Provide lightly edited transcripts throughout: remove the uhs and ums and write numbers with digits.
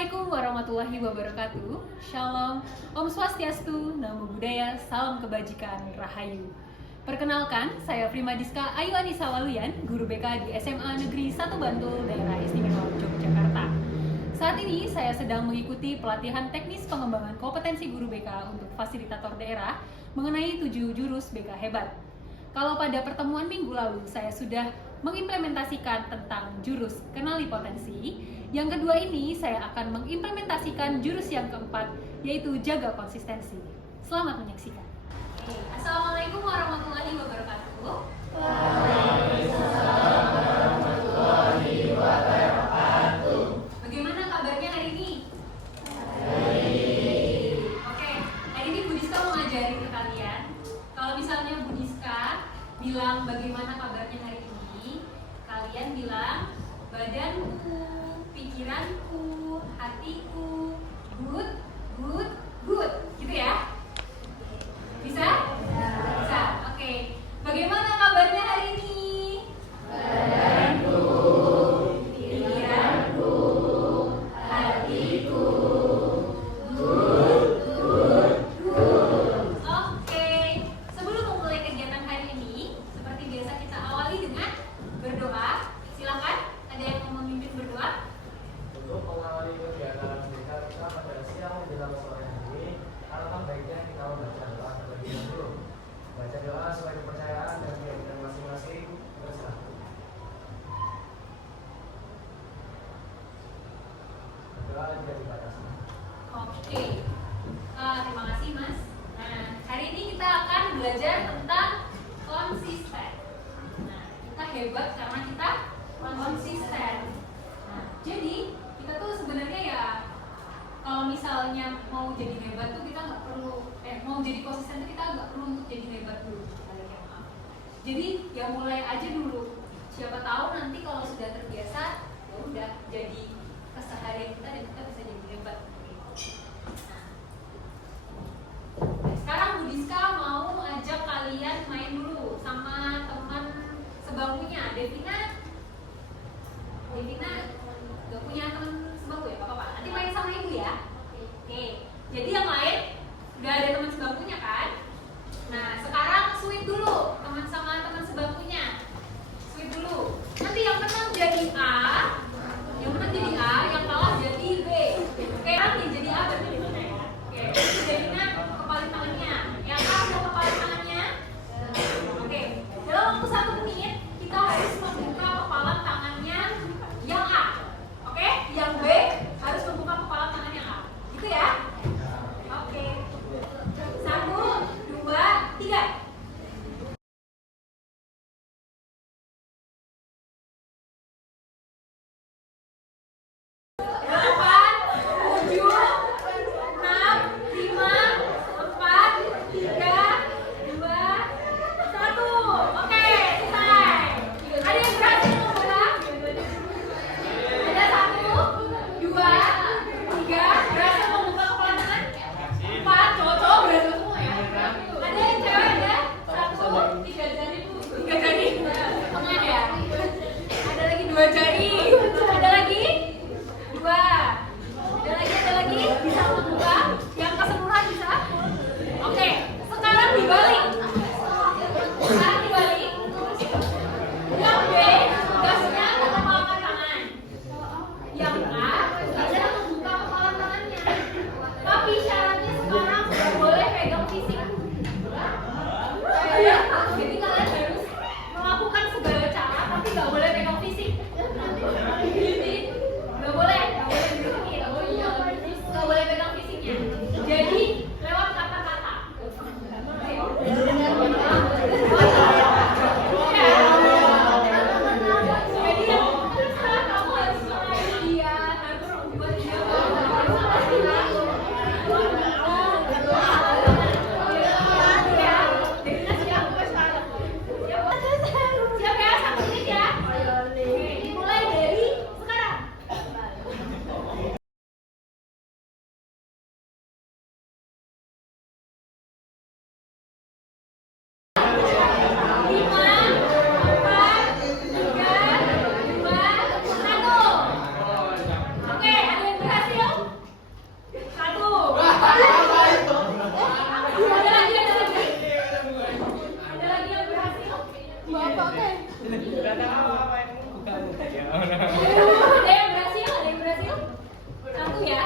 Assalamualaikum warahmatullahi wabarakatuh. Shalom, Om Swastiastu, Namo Buddhaya, Salam Kebajikan, Rahayu. Perkenalkan, saya Primadiska Ayu Anissa Waluyan, Guru BK di SMA Negeri 1 Bantul, Daerah Istimewa Yogyakarta. Saat ini saya sedang mengikuti pelatihan teknis pengembangan kompetensi Guru BK untuk fasilitator daerah mengenai 7 jurus BK hebat. Kalau pada pertemuan minggu lalu saya sudah mengimplementasikan tentang jurus kenali potensi, yang kedua ini saya akan mengimplementasikan jurus yang keempat, yaitu jaga konsistensi. Selamat menyaksikan. Assalamualaikum warahmatullahi wabarakatuh. Waalaikumsalam warahmatullahi wabarakatuh. Bagaimana kabarnya hari ini? Baik. Oke, hari ini Bu Diska mau ngajarin ke kalian. Kalau misalnya Bu Diska bilang bagaimana kabarnya hari ini, kalian bilang badanku, pikiranku, hatiku, good, good, good, gitu ya? Bisa? Bisa. Oke. Bagaimana kabarnya hari ini? Badanku, pikiranku, hatiku, good, good, good. Oke. Sebelum memulai kegiatan hari ini, seperti biasa kita awali dengan berdoa. Silakan. Ada yang mau memimpin berdoa? Untuk mengawali kegiatan BK kita pada siang menjelang sore hari, alangkah baiknya kita membaca doa terlebih dahulu. Baca doa sesuai kepercayaan dan keyakinan masing-masing. Bersilakan. Doa juga dibatasi. Oke. Terima kasih Mas. Nah, hari ini kita akan belajar tentang konsisten. Nah, kita hebat karena kita konsisten. Nah, jadi kita tuh sebenarnya ya kalau misalnya mau jadi hebat tuh kita nggak perlu mau jadi konsisten tuh kita nggak perlu untuk jadi hebat dulu. Maaf. Jadi ya mulai aja dulu. Siapa tahu nanti kalau sudah terbiasa ya udah jadi keseharian kita dan kita bisa jadi hebat. Nah, sekarang Bu Diska mau ngajak kalian main dulu sama teman sebangkunya. Devina gak punya teman sebangku ya, apa-apa. Nanti main sama ibu ya. Oke. Jadi yang lain udah ada teman sebangkunya kan? Nah, sekarang sweet dulu sama teman sebangkunya. Sweet dulu. Nanti yang menang jadi A, yang kalah jadi B. Oke, nanti jadi A berarti di mana ya? Oke, Devina kepalin tangannya. Yang A udah kepalin tangannya. Oke, dalam waktu 1 menit kita harus membuka kepalan tangannya yang A. Oke, yang B harus membuka kepala tangan yang A. Gitu ya?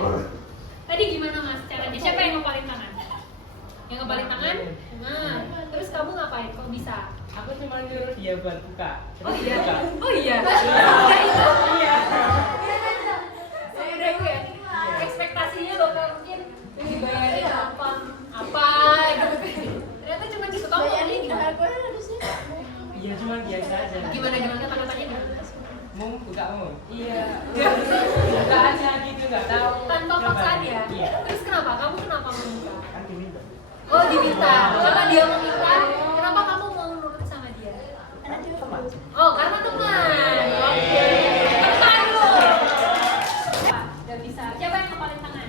Tadi gimana Mas caranya? Siapa yang ngepalin tangan? Yang ngepalin tangan? Nah, terus kamu ngapain? Kok bisa? Aku cuma nyuruh dia buat buka. Oh Terus iya. buka. Oh iya. Iya. Saya udah ya. Ekspektasinya bakal mungkin dibayarin apa gitu. Ternyata cuma gitu. Kamu maunya gimana? Iya cuma biasa aja. Gimana kata-katanya gimana? Mau buka mau. Iya. Buka aja gitu nggak tahu. Tanpa paksaan ya? Iya. Terus kenapa? Kamu kenapa meminta? Kan diminta. Oh diminta. Karena dia meminta. Kenapa kamu mau nurut sama dia? Teman. Oh karena teman. Oke. Teman lu. Udah bisa. Siapa yang kepalin tangan?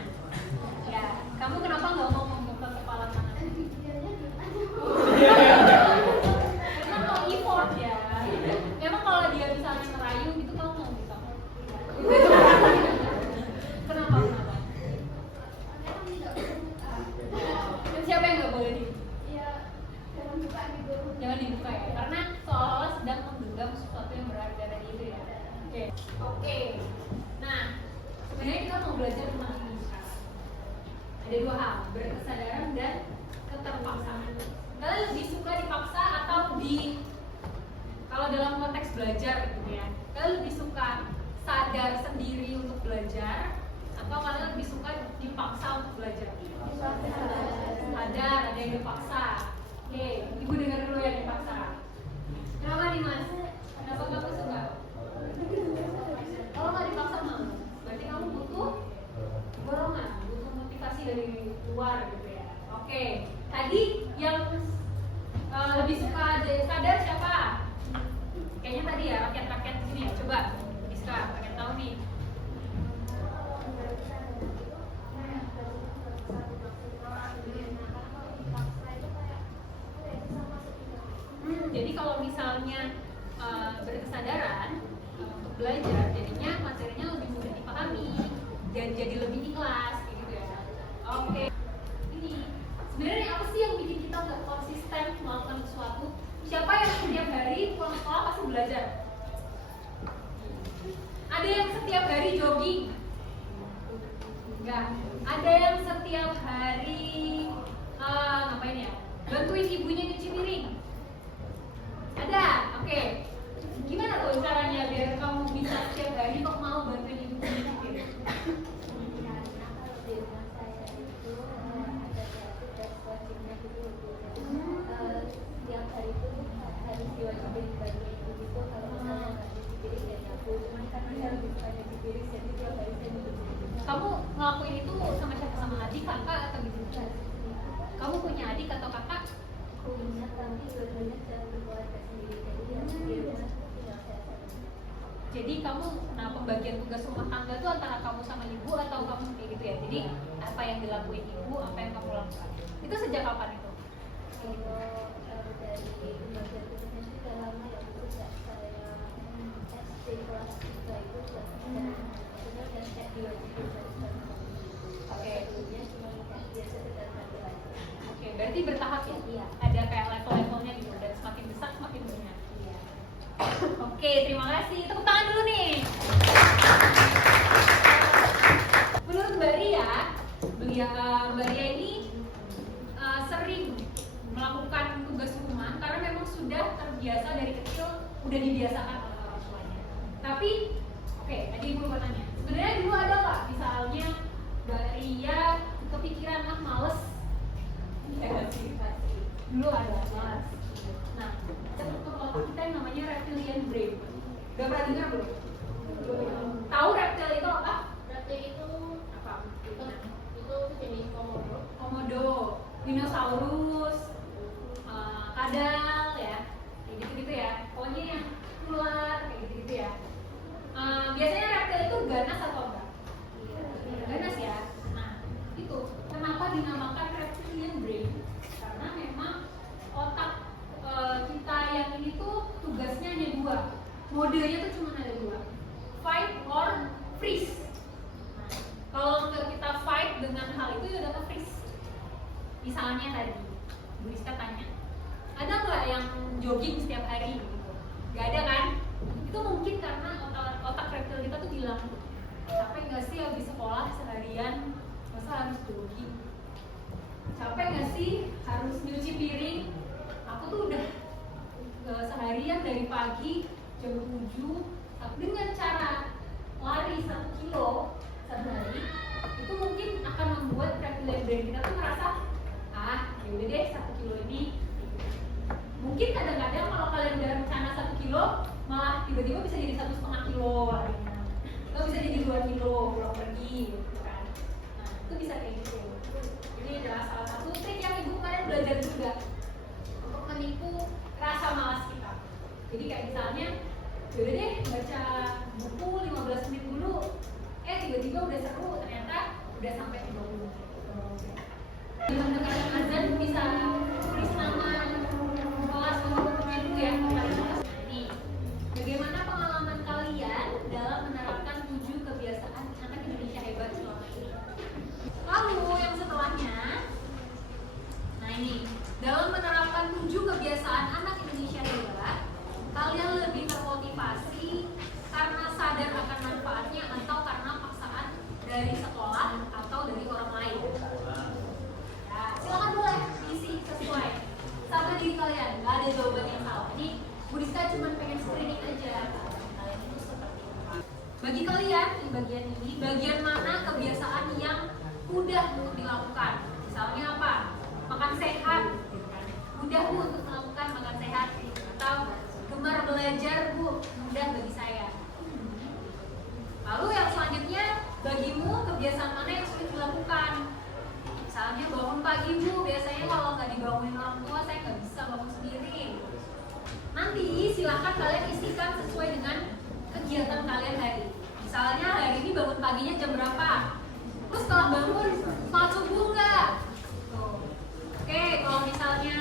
Ya. Kamu kenapa nggak mau membuka kepala tangan? Karena mau effort ya. Memang kalau dia misalnya merayu gitu kamu mau bisa. Kenapa? Dan siapa yang nggak boleh di? Jangan dibuka ya, karena seolah-olah sedang menggenggam sesuatu yang berharga tadi itu ya. Oke. Nah, sebenarnya kita mau belajar tentang ini sekarang. Ada dua hal, berkesadaran dan keterpaksaan. Kalian lebih suka dipaksa atau kalau dalam konteks belajar gitu ya, kalian lebih suka sadar sendiri untuk belajar atau kalian lebih suka dipaksa untuk belajar? Sadar, ada yang dipaksa. Oke, ibu dengar dulu yang dipaksa. Kenapa nih Mas? Kenapa kamu suka? Kalau nggak dipaksa mau, berarti kamu butuh dorongan, butuh motivasi dari luar gitu ya. Oke, tadi yang lebih suka sadar siapa? Kayaknya tadi ya rakyat-rakyat di sini ya. Coba, Rizka, pengen tahu nih. Jadi kalau misalnya berkesadaran untuk belajar, jadinya materinya lebih mudah dipahami dan jadi lebih ikhlas, kayak gitu ya. Oke. Ini sebenarnya apa sih yang bikin kita nggak konsisten melakukan sesuatu? Siapa yang setiap hari pulang sekolah pasti belajar? Ada yang setiap hari jogging? Enggak. Ada yang setiap hari ngapain ya? Bantuin ibunya nyuci piring? Ada, oke. Gimana tuh caranya biar kamu bisa setiap hari kok mau bantuin ibu nyuci piring? Setiap hari itu harus diwajibin bantuin ibu gitu kalau misalnya nggak nyuci piring ya nyapu. Cuman karena saya lebih suka nyuci piring jadi tiap hari saya nyuci piring. Kamu ngelakuin itu sama siapa? Sama adik, kakak, atau gitu? Kamu punya adik atau kakak? Punya tapi dua-duanya sedang berkeluarga sendiri jadi ya di rumah tinggal saya sama. Jadi kamu, nah pembagian tugas rumah tangga itu antara kamu sama ibu atau kamu kayak gitu ya? Jadi apa yang dilakuin ibu, apa yang kamu lakukan? Itu sejak kapan itu? Kalau dari pembagian tugasnya sih udah lama ya, itu sejak saya SD kelas 3 itu sudah maksudnya udah kayak diwajibin dari sama. Oke. Sebelumnya cuma kayak biasa sekedar bantu aja. Oke, berarti bertahap ya? Iya. Ada kayak level-levelnya gitu, dan semakin besar semakin banyak. Iya. Oke, terima kasih. Tepuk tangan dulu nih. Menurut Mbak Ria, Mbak Ria ini sering melakukan tugas rumah karena memang sudah terbiasa dari kecil, udah dibiasakan oleh orang tuanya. Tapi, oke, tadi ibu mau tanya. Sebenarnya dulu ada nggak misalnya Mbak Ria kepikiran males? Ya nggak sih? Dulu ada males. Nah, struktur otak kita yang namanya reptilian brain. Udah pernah dengar belum? Tahu reptil itu apa? Berarti itu Apa? itu jenis komodo. Komodo, dinosaurus, kadal ya, kayak gitu-gitu ya. Pokoknya yang ular kayak gitu-gitu ya. Biasanya reptil itu ganas atau enggak? Ganas ya. Nah, itu kenapa dinamakan reptilian brain? Karena memang otak kita yang ini tuh tugasnya hanya dua, modenya tuh cuma ada dua, fight or freeze. Nah, kalau nggak kita fight dengan hal itu ya udah ke freeze. Misalnya tadi Bu Rizka tanya, ada nggak yang jogging setiap hari gitu? Nggak ada kan? Itu mungkin karena otak reptil kita tuh bilang, capek nggak sih habis sekolah seharian, masa harus jogging? Capek nggak sih harus nyuci piring? Aku tuh udah seharian dari pagi jam 7 dengan cara lari 1 kilo satu hari, itu mungkin akan membuat brain kita tuh ngerasa yaudah deh 1 kilo ini. Mungkin kadang-kadang kalau kalian udah rencana 1 kilo, malah tiba-tiba bisa jadi 1,5 kilo larinya, atau bisa jadi 2 kilo pulang pergi gitu kan. Nah itu bisa kayak gitu. Ini adalah salah satu trik yang ibu kalian belajar juga untuk menipu rasa malas kita. Jadi kayak misalnya, yaudah deh baca buku 15 menit dulu, tiba-tiba udah seru, ternyata udah sampai 30 menit. Dengan dengar azan bisa tulis nama kelas bukunya dulu ya. Nih, bagaimana pengalaman kalian dalam menerapkan 7 kebiasaan anak Indonesia hebat selama ini? Lalu yang setelahnya, nah ini, dalam menerapkan 7 kebiasaan anak Indonesia hebat, kalian lebih termotivasi karena sadar akan manfaatnya atau karena paksaan dari sekolah atau dari orang lain? Ya, silakan boleh diisi sesuai sama diri kalian, nggak ada jawaban yang salah. Ini Bu Rizka cuma pengen screening aja kalian itu seperti apa. Bagi kalian di bagian ini, bagian mana kebiasaan yang mudah untuk dilakukan? Misalnya apa? Makan sehat, mudah Bu untuk melakukan makan sehat, atau gemar belajar Bu, mudah bagi saya. Lalu yang selanjutnya, bagimu kebiasaan mana yang sulit dilakukan? Misalnya bangun pagi Bu, biasanya kalau nggak dibangunin orang tua saya nggak bisa bangun sendiri. Nanti silakan kalian isikan sesuai dengan kegiatan kalian hari. Misalnya hari ini bangun paginya jam berapa? Terus setelah bangun, sholat subuh nggak? Oke, kalau misalnya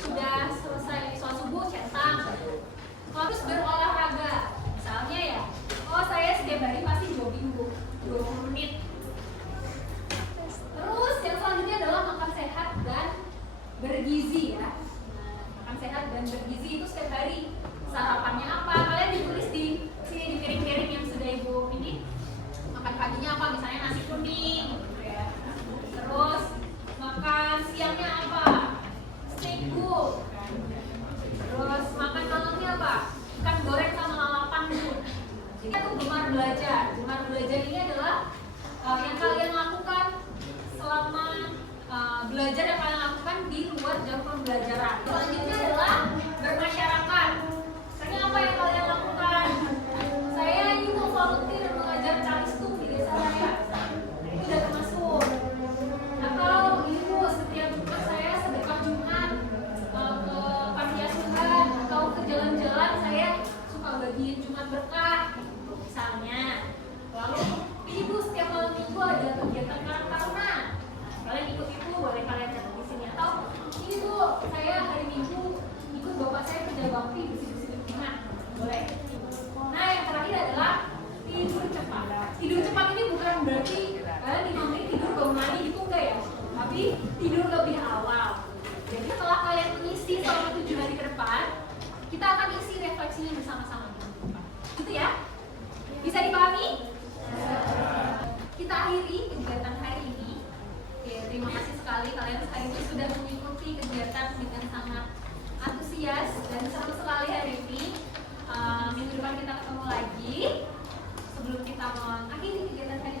sudah selesai sholat subuh, centang. Terus berolahraga. Misalnya ya, saya setiap hari pasti jogging Bu, 20 menit. Terus yang selanjutnya adalah makan sehat dan bergizi ya. Nah, makan sehat dan bergizi itu setiap hari. Sarapannya apa? Kalian ditulis di sini di piring-piring yang sudah Ibu ini. Makan paginya apa? Misalnya nasi kuning gitu ya. Terus makan siangnya apa? Steak Bu. Terus makan malamnya apa? Ikan goreng sama lalapan Bu. Jadi itu gemar belajar. Gemar belajar ini adalah yang kalian lakukan selama belajar yang kalian lakukan di luar jam pembelajaran. Selanjutnya adalah bermasyarakat. Misalnya apa yang kalian lakukan? Saya ini mau volunteer mengajar calistung di desa saya. Itu udah termasuk. Atau ibu setiap Jumat saya sedekah Jumat ke panti asuhan atau ke jalan-jalan saya suka bagiin Jumat berkah misalnya. Lalu ibu setiap malam minggu ada kegiatan karang taruna. Kalian ikut ibu, boleh kalian catat di sini. Atau ini Bu, saya hari Minggu ikut bapak saya kerja bakti bersih-bersih lingkungan. Boleh. Nah yang terakhir adalah tidur cepat. Tidur cepat ini bukan berarti kalian 5 menit tidur bangun lagi gitu enggak ya, tapi tidur lebih awal. Jadi setelah kalian mengisi selama 7 hari ke depan, kita akan isi refleksinya bersama-sama gitu ya. Bisa dipahami? Kita akhiri kegiatan hari ini. Oke, terima kasih sekali kalian hari ini sudah mengikuti kegiatan dengan sangat antusias dan seru sekali hari ini. Minggu depan kita ketemu lagi. Sebelum kita mengakhiri kegiatan hari